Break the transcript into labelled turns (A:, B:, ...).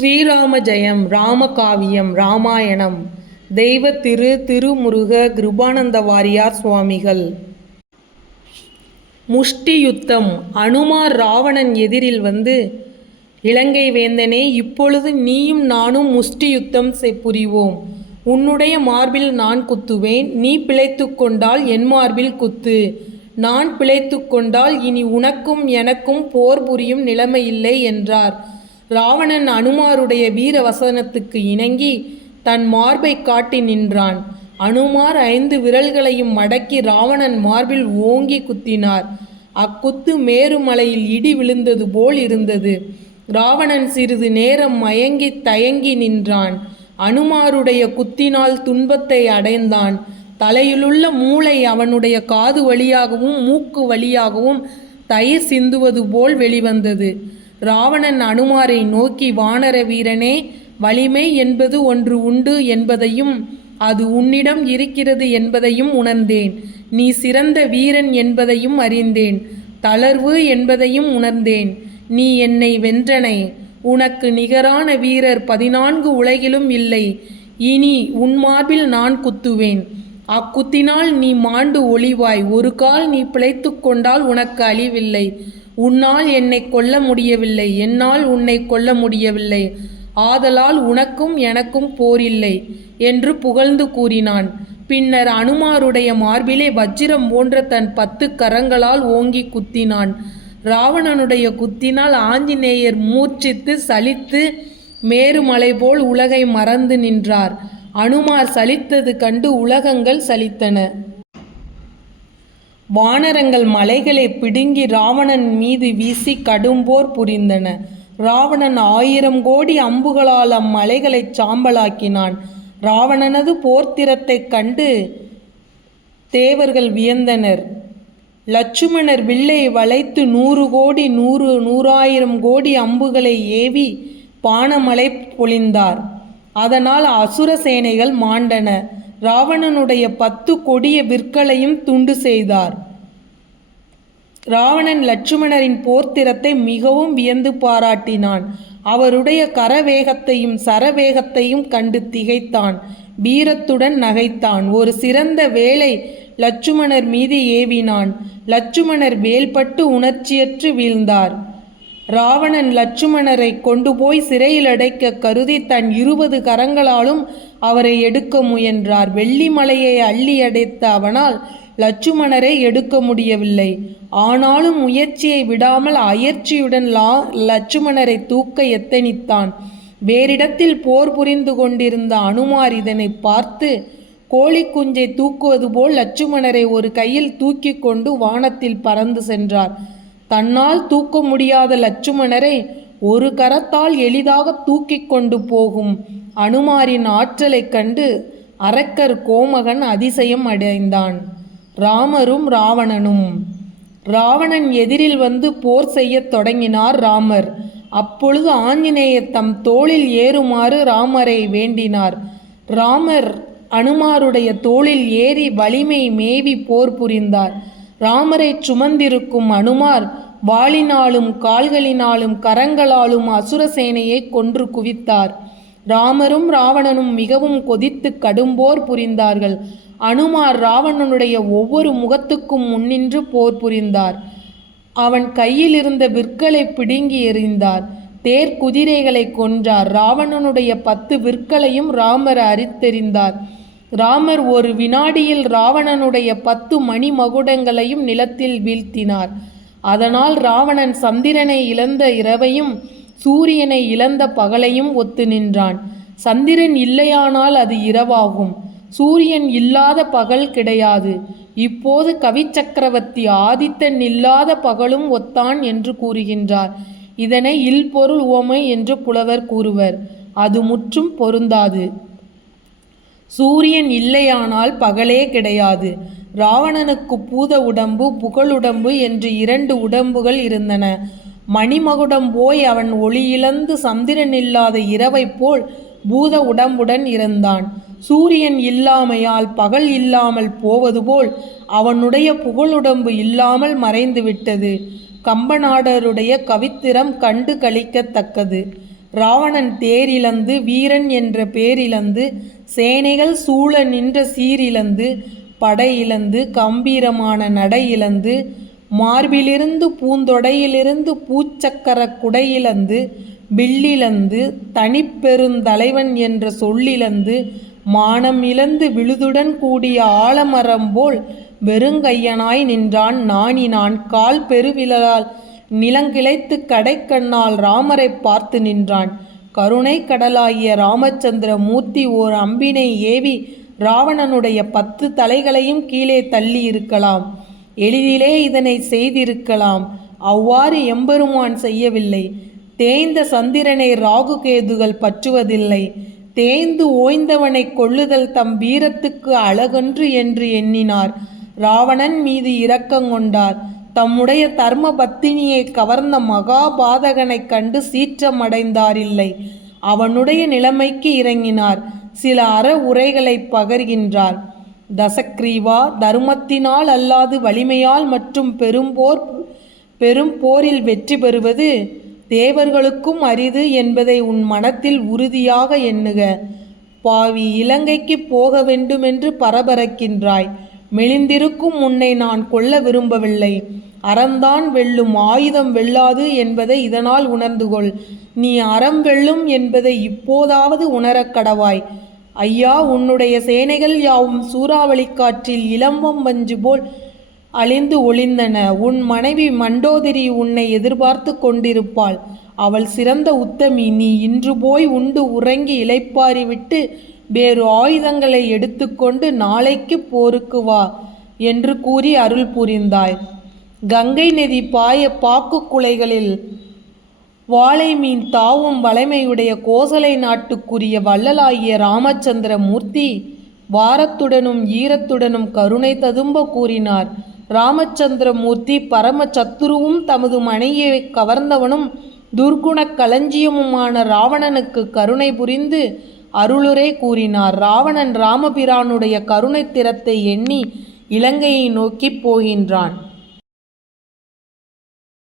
A: ஸ்ரீராம ஜெயம் ராமகாவியம் ராமாயணம் தெய்வ திரு திருமுருக கிருபானந்த வாரியார் சுவாமிகள். முஷ்டி யுத்தம் அனுமார் ராவணன் எதிரில் வந்து இலங்கை வேந்தனே இப்பொழுது நீயும் நானும் முஷ்டி யுத்தம் புரிவோம். உன்னுடைய மார்பில் நான் குத்துவேன். நீ பிழைத்து கொண்டால் என் மார்பில் குத்து. நான் பிழைத்து கொண்டால் இனி உனக்கும் எனக்கும் போர் புரியும் நிலைமையில்லை என்றார். ராவணன் அனுமாருடைய வீர வசனத்துக்கு இணங்கி தன் மார்பை காட்டி நின்றான். அனுமார் ஐந்து விரல்களையும் மடக்கி ராவணன் மார்பில் ஓங்கி குத்தினார். அக்குத்து மேருமலையில் இடி விழுந்தது போல் இருந்தது. ராவணன் சிறிது நேரம் மயங்கி தயங்கி நின்றான். அனுமாருடைய குத்தினால் துன்பத்தை அடைந்தான். தலையிலுள்ள மூளை அவனுடைய காது வழியாகவும் மூக்கு வழியாகவும் தயிர் சிந்துவது போல் வெளிவந்தது. ராவணன் அனுமாரை நோக்கி வானர வீரனே வலிமை என்பது ஒன்று உண்டு என்பதையும் அது உன்னிடம் இருக்கிறது என்பதையும் உணர்ந்தேன். நீ சிறந்த வீரன் என்பதையும் அறிந்தேன். தளர்வு என்பதையும் உணர்ந்தேன். நீ என்னை வென்றனை. உனக்கு நிகரான வீரர் பதினான்கு உலகிலும் இல்லை. இனி உன் மார்பில் நான் குத்துவேன். அக்குத்தினால் நீ மாண்டு ஒளிவாய். ஒரு கால் நீ பிழைத்து கொண்டால் உனக்கு அழிவில்லை. உன்னால் என்னை கொல்ல முடியவில்லை என்னால் உன்னை கொல்ல முடியவில்லை. ஆதலால் உனக்கும் எனக்கும் போரில்லை என்று புகழ்ந்து கூறினான். பின்னர் அனுமாருடைய மார்பிலே வஜ்ரம் போன்ற தன் பத்து கரங்களால் ஓங்கி குத்தினான். ராவணனுடைய குத்தினால் ஆஞ்சநேயர் மூர்ச்சித்து சலித்து மேருமலை போல் உலகை மறந்து நின்றார். அனுமார் சலித்தது கண்டு உலகங்கள் சலித்தன. வானரங்கள் மலைகளை பிடுங்கி ராவணன் மீது வீசி கடும்போர் புரிந்தன. ராவணன் ஆயிரம் கோடி அம்புகளால் அம்மலைகளைச் சாம்பலாக்கினான். ராவணனது போர்த்திரத்தைக் கண்டு தேவர்கள் வியந்தனர். லட்சுமணர் வில்லை வளைத்து நூறு கோடி நூறு நூறாயிரம் கோடி அம்புகளை ஏவி பானமலை பொழிந்தார். அதனால் அசுர சேனைகள் மாண்டன. ராவணனுடைய பத்து கொடிய விற்களையும் துண்டு செய்தார். ராவணன் லட்சுமணரின் போர்த்திறத்தை மிகவும் வியந்து பாராட்டினான். அவருடைய கரவேகத்தையும் சரவேகத்தையும் கண்டு திகைத்தான். வீரத்துடன் நகைத்தான். ஒரு சிறந்த வேலை லட்சுமணர் மீது ஏவினான். லட்சுமணர் வேல்பட்டு உணர்ச்சியற்று வீழ்ந்தார். ராவணன் லட்சுமணரை கொண்டு போய் சிறையில் அடைக்க கருதி தன் இருபது கரங்களாலும் அவரை எடுக்க முயன்றார். வெள்ளிமலையை அள்ளி அடைத்த அவனால் லட்சுமணரை எடுக்க முடியவில்லை. ஆனாலும் முயற்சியை விடாமல் அயற்சியுடன் லா லட்சுமணரை தூக்க எத்தனித்தான். வேறிடத்தில் போர் புரிந்து கொண்டிருந்த அனுமார் இதனை பார்த்து கோழி குஞ்சை தூக்குவது போல் லட்சுமணரை ஒரு கையில் தூக்கி கொண்டு வானத்தில் பறந்து சென்றார். தன்னால் தூக்க முடியாத லட்சுமணரை ஒரு கரத்தால் எளிதாக தூக்கி கொண்டு போகும் அனுமாரின் ஆற்றலைக் கண்டு அரக்கர் கோமகன் அதிசயம் அடைந்தான். ராமரும் ராவணனும். ராவணன் எதிரில் வந்து போர் செய்யத் தொடங்கினார் ராமர். அப்பொழுது ஆஞ்சநேயர் தம் தோளில் ஏறுமாறு ராமரை வேண்டினார். ராமர் அனுமாருடைய தோளில் ஏறி வலிமை மேவி போர் புரிந்தார். ராமரை சுமந்திருக்கும் அனுமார் வாளினாலும் கால்களினாலும் கரங்களாலும் அசுர சேனையை கொன்று குவித்தார். ராமரும் ராவணனும் மிகவும் கொதித்து கடும்போர் புரிந்தார்கள். அனுமார் ராவணனுடைய ஒவ்வொரு முகத்துக்கும் முன்னின்று போர் புரிந்தார். அவன் கையில் இருந்த விற்களை பிடுங்கி எறிந்தார். தேர் குதிரைகளை கொன்றார். ராவணனுடைய பத்து விற்களையும் ராமர் அரித்தெறிந்தார். ராமர் ஒரு வினாடியில் ராவணனுடைய பத்து மணி மகுடங்களையும் நிலத்தில் வீழ்த்தினார். அதனால் ராவணன் சந்திரனை இழந்த இரவையும் சூரியனை இழந்த பகலையும் ஒத்து நின்றான். சந்திரன் இல்லையானால் அது இரவாகும். சூரியன் இல்லாத பகல் கிடையாது. இப்போது கவிச்சக்கரவர்த்தி ஆதித்தன் இல்லாத பகலும் ஒத்தான் என்று கூறுகின்றார். இதனை இல்பொருள் உவமை என்று புலவர் கூறுவர். அது முற்றும் பொருந்தாது. சூரியன் இல்லையானால் பகலே கிடையாது. ராவணனுக்கு பூத உடம்பு புகழுடம்பு என்று இரண்டு உடம்புகள் இருந்தன. மணிமகுடம் போய் அவன் ஒளியிழந்து சந்திரன் இல்லாத இரவைப் போல் பூத உடம்புடன் இருந்தான். சூரியன் இல்லாமையால் பகல் இல்லாமல் போவது போல் அவனுடைய புகழுடம்பு இல்லாமல் மறைந்து விட்டது கம்பநாடருடைய கவித்திரம் கண்டு கழிக்கத்தக்கது ராவணன் தேரிழந்து வீரன் என்ற பேரிழந்து சேனைகள் சூழ நின்ற சீரிழந்து படையிழந்து கம்பீரமான நடையிழந்து மார்பிலிருந்து பூந்தொடையிலிருந்து பூச்சக்கர குடையிழந்து வில்லிழந்து தனிப்பெருந்தலைவன் என்ற சொல்லிழந்து மானம் இழந்து விழுதுடன் கூடிய ஆலமரம் போல் வெறுங்கையனாய் நின்றான் நாணி நான் கால் பெருவிழலால் நிலங்கிளைத்து கடைக்கண்ணால் ராமரை பார்த்து நின்றான். கருணை கடலாகிய ராமச்சந்திர மூர்த்தி ஓர் அம்பினை ஏவி ராவணனுடைய பத்து தலைகளையும் கீழே தள்ளி இருக்கலாம். எளிதிலே இதனை செய்திருக்கலாம். அவ்வாறு எம்பெருமான் செய்யவில்லை. தேய்ந்த சந்திரனை ராகுகேதுகள் பற்றுவதில்லை. தேய்ந்து ஓய்ந்தவனை கொள்ளுதல் தம் வீரத்துக்கு அழகொன்று என்று எண்ணினார். ராவணன் மீது இரக்கங்கொண்டார் தம்முடைய தர்ம பத்தினியை கவர்ந்த மகாபாதகனைக் கண்டு சீற்றமடைந்தாரில்லை. அவனுடைய நிலைமைக்கு இறங்கினார். சில அற உரைகளை பகர்கின்றார். தசக்ரீவா தர்மத்தினால் அல்லாது வலிமையால் மற்றும் பெரும்போர் பெரும் போரில் வெற்றி பெறுவது தேவர்களுக்கும் அரிது என்பதை உன் மனத்தில் உறுதியாக எண்ணுக. பாவி இலங்கைக்கு போக வேண்டுமென்று பரபரக்கின்றாய். மெலிந்திருக்கும் உன்னை நான் கொல்ல விரும்பவில்லை. அறம்தான் வெல்லும் ஆயுதம் வெல்லாது என்பதை இதனால் உணர்ந்து கொள் நீ அறம் வெல்லும் என்பதை இப்போதாவது உணரக் கடவாய். ஐயா உன்னுடைய சேனைகள் யாவும் சூறாவளி காற்றில் இளம்பம் வஞ்சு போல் அழிந்து ஒளிந்தன. உன் மனைவி மண்டோதரி உன்னை எதிர்பார்த்து கொண்டிருப்பாள். அவள் சிறந்த உத்தமி. நீ இன்று போய் உண்டு உறங்கி இளைப்பாரி விட்டு வேறு ஆயுதங்களை எடுத்துக்கொண்டு நாளைக்கு போருக்கு வா என்று கூறி அருள் புரிந்தாய். கங்கை நதி பாய பாக்கு குலைகளில் வாளை மீன் தாவும் வளமையுடைய கோசலை நாட்டுக்குரிய வள்ளலாகிய ராமச்சந்திர மூர்த்தி வாரத்துடனும் ஈரத்துடனும் கருணை ததும்ப கூறினார். ராமச்சந்திர மூர்த்தி பரம சத்துருவும் தமது மனையை கவர்ந்தவனும் துர்குணக் களஞ்சியமுமான ராவணனுக்கு கருணை புரிந்து அருளுரை கூறினார். ராவணன் ராமபிரானுடைய கருணைத் திறத்தை எண்ணி இலங்கையை நோக்கிப் போகின்றான்.